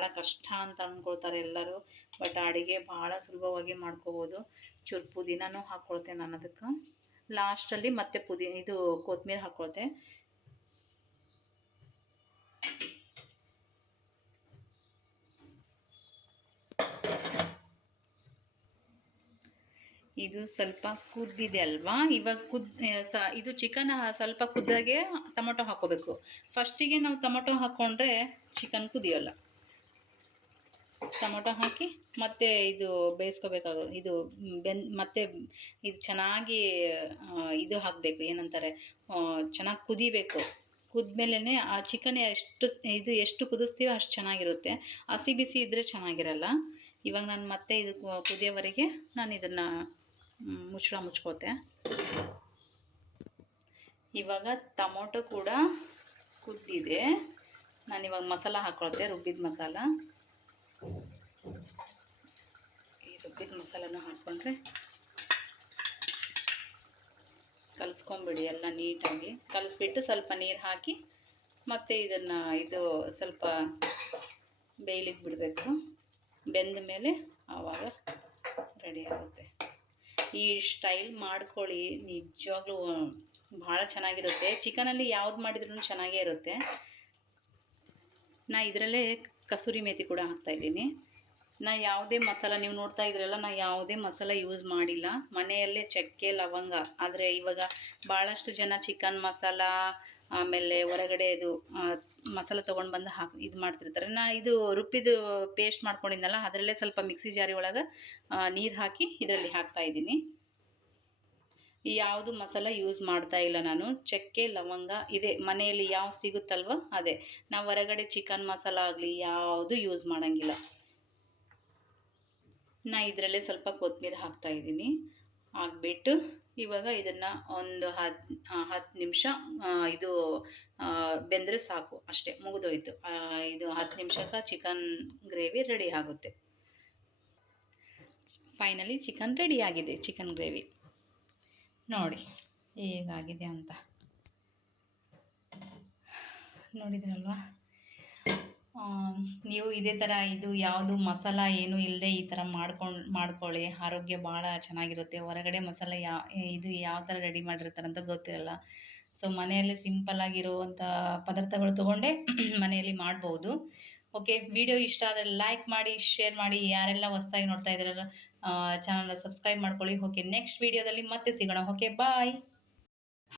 ಭಾಳ ಕಷ್ಟ ಅಂತ ಅಂದ್ಕೊಳ್ತಾರೆ ಎಲ್ಲರೂ. ಬಟ್ ಅಡುಗೆ ಭಾಳ ಸುಲಭವಾಗಿ ಮಾಡ್ಕೋಬೋದು. ಚೂರು ಪುದೀನೂ ಹಾಕ್ಕೊಳ್ತೆ ನಾನು ಅದಕ್ಕೆ ಲಾಸ್ಟಲ್ಲಿ, ಮತ್ತು ಇದು ಕೊತ್ತಂಬರಿ ಹಾಕ್ಕೊಳ್ತೆ. ಇದು ಸ್ವಲ್ಪ ಕುದ್ದಿದೆ ಅಲ್ವಾ, ಇವಾಗ ಇದು ಚಿಕನ್ ಸ್ವಲ್ಪ ಕುದ್ದಾಗೆ ಟೊಮೊಟೊ ಹಾಕ್ಕೋಬೇಕು. ಫಸ್ಟಿಗೆ ನಾವು ಟೊಮೊಟೊ ಹಾಕ್ಕೊಂಡ್ರೆ ಚಿಕನ್ ಕುದಿಯೋಲ್ಲ. ಟೊಮೊಟೊ ಹಾಕಿ ಮತ್ತೆ ಇದು ಬೇಯಿಸ್ಕೋಬೇಕಾಗೋದು. ಇದು ಮತ್ತೆ ಇದು ಚೆನ್ನಾಗಿ ಇದು ಹಾಕಬೇಕು, ಏನಂತಾರೆ, ಚೆನ್ನಾಗಿ ಕುದಿಬೇಕು. ಕುದ್ಮೇಲೆ ಆ ಚಿಕನ್ ಎಷ್ಟು ಕುದಿಸ್ತೀವೋ ಅಷ್ಟು ಚೆನ್ನಾಗಿರುತ್ತೆ. ಹಸಿ ಬಿಸಿ ಇದ್ದರೆ ಚೆನ್ನಾಗಿರಲ್ಲ. ಇವಾಗ ನಾನು ಮತ್ತೆ ಇದು ಕುದಿಯೋವರೆಗೆ ನಾನು ಇದನ್ನು ಮುಚ್ಕೋತೆ. ಇವಾಗ ಟೊಮೊಟೊ ಕೂಡ ಕುದ್ದಿದೆ. ನಾನಿವಾಗ ಮಸಾಲ ಹಾಕ್ಕೊಳ್ತೆ, ರುಬ್ಬಿದ ಮಸಾಲ. ಈ ರುಬ್ಬಿದ ಮಸಾಲನ ಹಾಕ್ಕೊಂಡ್ರೆ ಕಲಿಸ್ಕೊಂಬಿಡಿ ಎಲ್ಲ ನೀಟಾಗಿ. ಕಲಿಸ್ಬಿಟ್ಟು ಸ್ವಲ್ಪ ನೀರು ಹಾಕಿ ಮತ್ತು ಇದು ಸ್ವಲ್ಪ ಬೇಯಲಿಕ್ಕೆ ಬಿಡಬೇಕು. ಬೆಂದ ಮೇಲೆ ಆವಾಗ ರೆಡಿ ಆಗುತ್ತೆ. ಈ ಸ್ಟೈಲ್ ಮಾಡ್ಕೊಳ್ಳಿ, ನಿಜವಾಗ್ಲೂ ಭಾಳ ಚೆನ್ನಾಗಿರುತ್ತೆ. ಚಿಕನಲ್ಲಿ ಯಾವ್ದು ಮಾಡಿದ್ರೂ ಚೆನ್ನಾಗೇ ಇರುತ್ತೆ. ನಾ ಇದರಲ್ಲೇ ಕಸೂರಿ ಮೇಥಿ ಕೂಡ ಹಾಕ್ತಾಯಿದ್ದೀನಿ. ನಾ ಯಾವುದೇ ಮಸಾಲ, ನೀವು ನೋಡ್ತಾ ಇದ್ರಲ್ಲ, ನಾ ಯಾವುದೇ ಮಸಾಲ ಯೂಸ್ ಮಾಡಿಲ್ಲ. ಮನೆಯಲ್ಲೇ ಚಕ್ಕೆ ಲವಂಗ. ಆದರೆ ಇವಾಗ ಭಾಳಷ್ಟು ಜನ ಚಿಕನ್ ಮಸಾಲ, ಆಮೇಲೆ ಹೊರಗಡೆ ಇದು ಮಸಾಲ ತೊಗೊಂಡು ಬಂದು ಇದು ಮಾಡ್ತಿರ್ತಾರೆ. ನಾ ಇದು ರುಬ್ಬಿದು ಪೇಸ್ಟ್ ಮಾಡ್ಕೊಂಡಿದ್ನಲ್ಲ, ಅದರಲ್ಲೇ ಸ್ವಲ್ಪ ಮಿಕ್ಸಿ ಜಾರಿ ಒಳಗೆ ನೀರು ಹಾಕಿ ಇದರಲ್ಲಿ ಹಾಕ್ತಾಯಿದ್ದೀನಿ. ಯಾವುದು ಮಸಾಲ ಯೂಸ್ ಮಾಡ್ತಾ ಇಲ್ಲ ನಾನು. ಚಕ್ಕೆ ಲವಂಗ ಇದೆ ಮನೆಯಲ್ಲಿ ಯಾವ್ದು ಸಿಗುತ್ತಲ್ವ ಅದೇ. ನಾವು ಹೊರಗಡೆ ಚಿಕನ್ ಮಸಾಲ ಆಗಲಿ ಯಾವುದು ಯೂಸ್ ಮಾಡೋಂಗಿಲ್ಲ. ನಾ ಇದರಲ್ಲೇ ಸ್ವಲ್ಪ ಕೊತ್ತಂಬರಿ ಹಾಕ್ತಾಯಿದ್ದೀನಿ. ಹಾಕ್ಬಿಟ್ಟು ಇವಾಗ ಇದನ್ನು ಒಂದು 10 ನಿಮಿಷ ಇದು ಬೆಂದರೆ ಸಾಕು, ಅಷ್ಟೇ, ಮುಗಿದೋಯ್ತು. ಇದು 10 ನಿಮಿಷಕ್ಕೆ ಚಿಕನ್ ಗ್ರೇವಿ ರೆಡಿ ಆಗುತ್ತೆ. ಫೈನಲಿ ಚಿಕನ್ ರೆಡಿ ಆಗಿದೆ. ಚಿಕನ್ ಗ್ರೇವಿ ನೋಡಿ ಹೇಗಾಗಿದೆ ಅಂತ ನೋಡಿದ್ರಲ್ವ. ನೀವು ಇದೇ ಥರ ಇದು ಯಾವುದು ಮಸಾಲ ಏನೂ ಇಲ್ಲದೆ ಈ ಥರ ಮಾಡ್ಕೊಳ್ಳಿ. ಆರೋಗ್ಯ ಭಾಳ ಚೆನ್ನಾಗಿರುತ್ತೆ. ಹೊರಗಡೆ ಮಸಾಲ ಯಾವ ಥರ ರೆಡಿ ಮಾಡಿರ್ತಾರಂತ ಗೊತ್ತಿರಲ್ಲ. ಸೊ ಮನೆಯಲ್ಲೇ ಸಿಂಪಲ್ಲಾಗಿರುವಂಥ ಪದಾರ್ಥಗಳು ತೊಗೊಂಡೆ ಮನೆಯಲ್ಲಿ ಮಾಡ್ಬೋದು. ಓಕೆ, ವಿಡಿಯೋ ಇಷ್ಟ ಆದರೆ ಲೈಕ್ ಮಾಡಿ, ಶೇರ್ ಮಾಡಿ. ಯಾರೆಲ್ಲ ಹೊಸದಾಗಿ ನೋಡ್ತಾ ಇದ್ದಾರಲ್ಲ ಚಾನಲ್ನ ಸಬ್ಸ್ಕ್ರೈಬ್ ಮಾಡ್ಕೊಳ್ಳಿ. ಓಕೆ, ನೆಕ್ಸ್ಟ್ ವಿಡಿಯೋದಲ್ಲಿ ಮತ್ತೆ ಸಿಗೋಣ. ಓಕೆ, ಬಾಯ್.